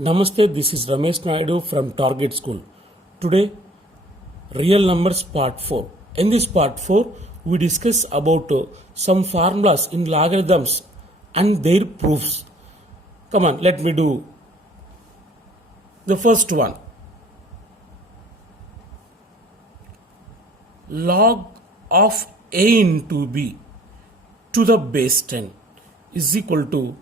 Namaste, this is Ramesh Naidu from Target School. Today, real numbers part 4. In this part 4, we discuss about some formulas in logarithms and their proofs. Come on, let me do the first one. Log of a into b to the base 10 is equal to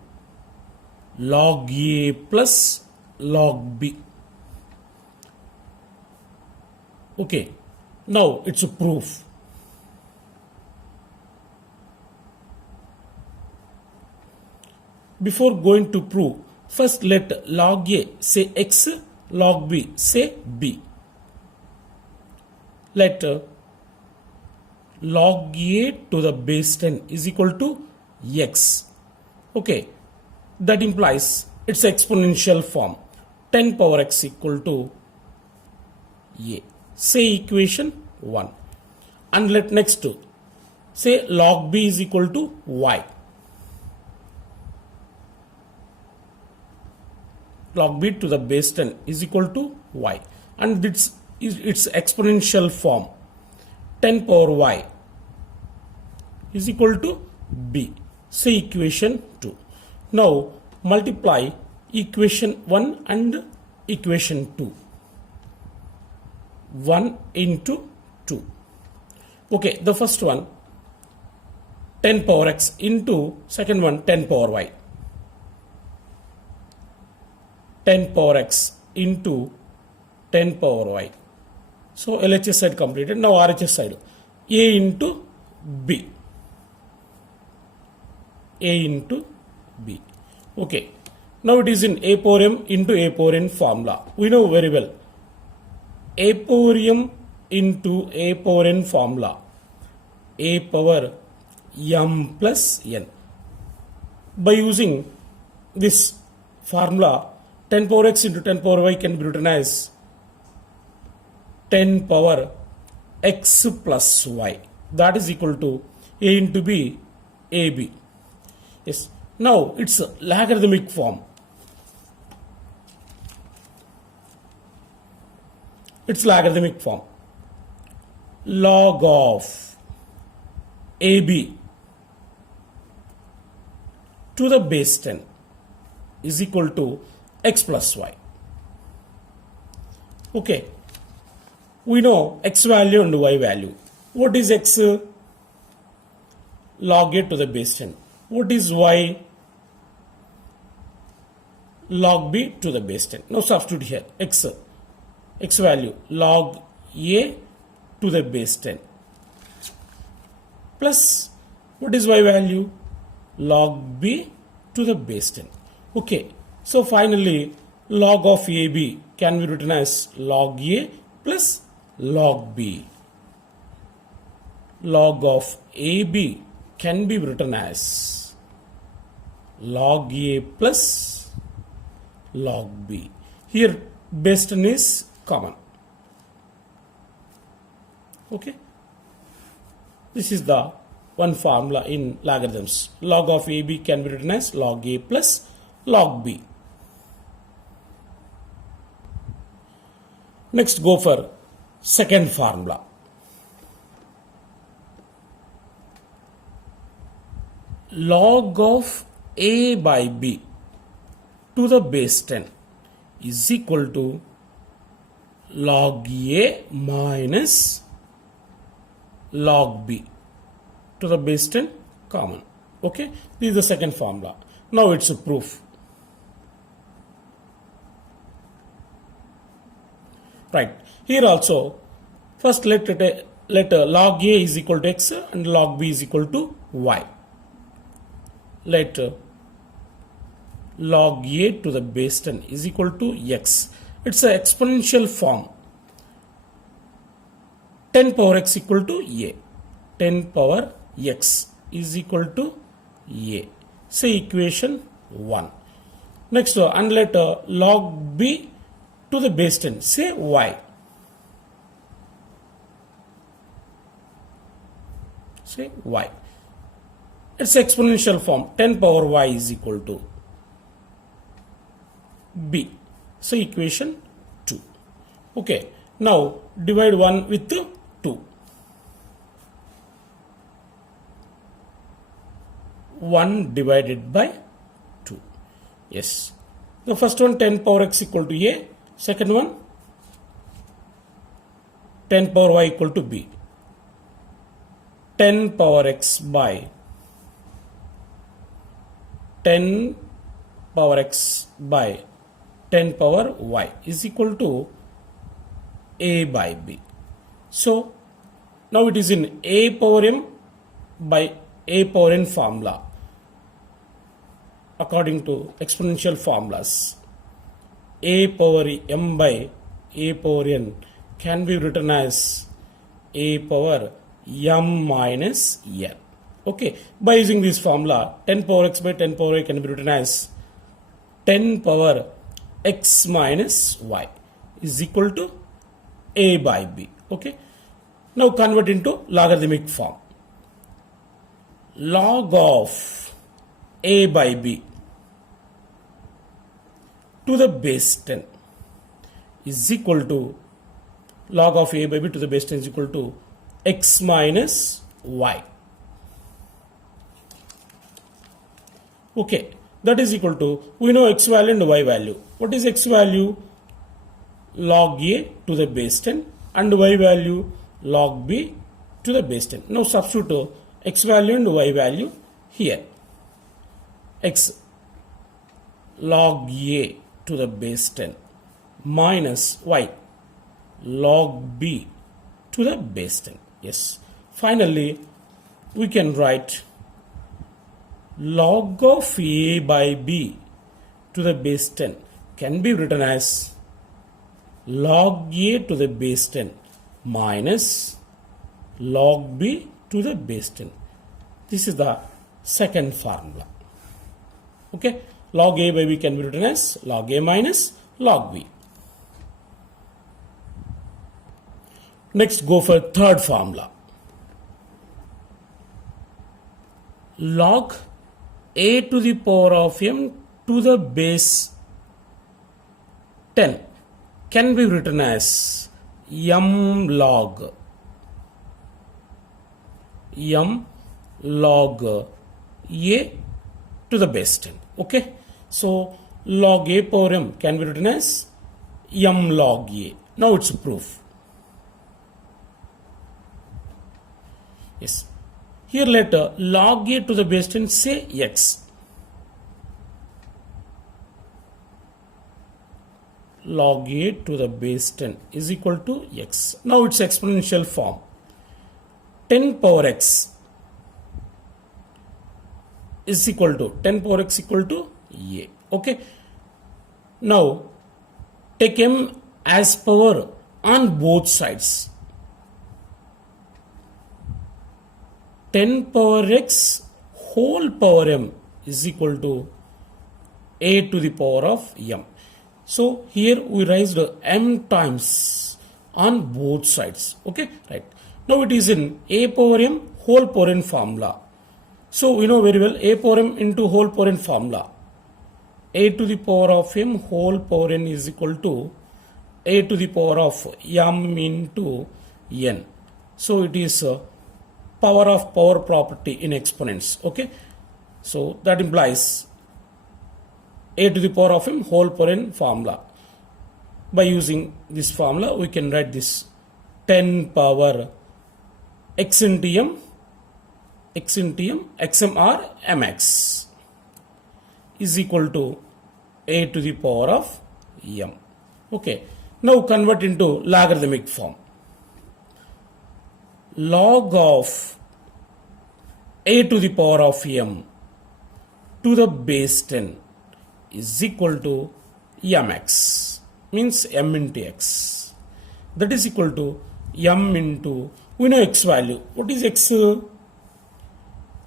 log a plus log b. Okay, now it's a proof. Before going to prove, first let log a say x, log b say b. Let log a to the base 10 is equal to x. Okay, that implies its exponential form. 10 power x equal to a. Say equation 1. And let next say log b is equal to y. Log b to the base 10 is equal to y. And its exponential form. 10 power y is equal to b. Say equation 2. Now multiply equation 1 and equation 2. 1 into 2. Okay, the first one 10 power x into second one 10 power y. 10 power x into 10 power y. So LHS side completed. Now RHS side. A into b. A into b. Okay. Now it is in a power m into a power n formula. We know very well. A power m into a power n formula. A power m plus n. By using this formula, 10 power x into 10 power y can be written as 10 power x plus y. That is equal to a into b, ab. Yes. Now it's a logarithmic form. It's logarithmic form. Log of ab to the base 10 is equal to x plus y. Okay. We know x value and y value. What is x? Log a to the base 10. What is y? Log b to the base 10. Now substitute here x value log a to the base 10 plus what is y value? Log b to the base 10. Okay, so finally log of ab can be written as log a plus log b. Log of ab can be written as log a plus log b. Here base 10 is common. Okay. This is the one formula in logarithms. Log of ab can be written as log a plus log b. Next go for second formula. Log of a by b to the base 10 is equal to log a minus log b to the base 10 common. Okay, this is the second formula. Now it's a proof. Right, here also first let log a is equal to x and log b is equal to y. Let log a to the base 10 is equal to x. It's an exponential form. 10 power x equal to a. 10 power x is equal to a. Say equation 1. Next and let log b to the base 10 say y. Say y. It's exponential form. 10 power y is equal to b. So equation 2. Okay, now divide 1 with 2. 1 divided by 2. Yes. The first one 10 power x equal to a. Second one 10 power y equal to b. 10 power x by 10 power x by 10 power y is equal to a by b. So now it is in a power m by a power n formula according to exponential formulas. A power m by a power n can be written as a power m minus n. Okay, by using this formula 10 power x by 10 power y can be written as 10 power x minus y is equal to a by b. Okay, now convert into logarithmic form. Log of a by b to the base 10 is equal to log of a by b to the base 10 is equal to x minus y. Okay, that is equal to, we know x value and y value. What is x value? Log a to the base 10 and y value log b to the base 10. Now substitute x value and y value here. X log a to the base 10 minus y log b to the base 10. Yes. Finally, we can write log of a by b to the base 10 can be written as log a to the base 10 minus log b to the base 10. This is the second formula. Okay, log a by b can be written as log a minus log b. Next, go for third formula. Log a to the power of m to the base 10 can be written as m log a to the base 10. Okay, so log a power m can be written as m log a. Now it's a proof. Yes, here later log a to the base 10 say x. Log a to the base 10 is equal to x. Now it's exponential form. 10 power x is equal to 10 power x equal to a. Okay, now take m as power on both sides. 10 power x whole power m is equal to a to the power of m. So here we raised m times on both sides. Okay, right. Now it is in a power m whole power n formula. So we know very well a power m into whole power n formula. A to the power of m whole power n is equal to a to the power of m into n. So it is power of power property in exponents. Okay, so that implies a to the power of m whole power n formula. By using this formula we can write this 10 power x into m xm or mx is equal to a to the power of m. Okay, now convert into logarithmic form. Log of a to the power of m to the base 10 is equal to mx, means m into x. That is equal to m into, we know x value. What is x?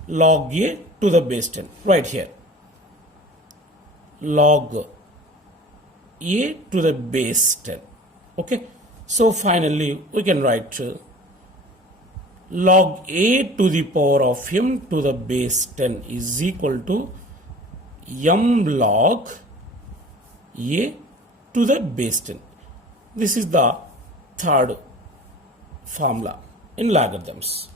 Log a to the base 10. Right here. Log a to the base 10. Okay. So finally we can write log a to the power of m to the base 10 is equal to m log a to the base 10. This is the third formula in logarithms.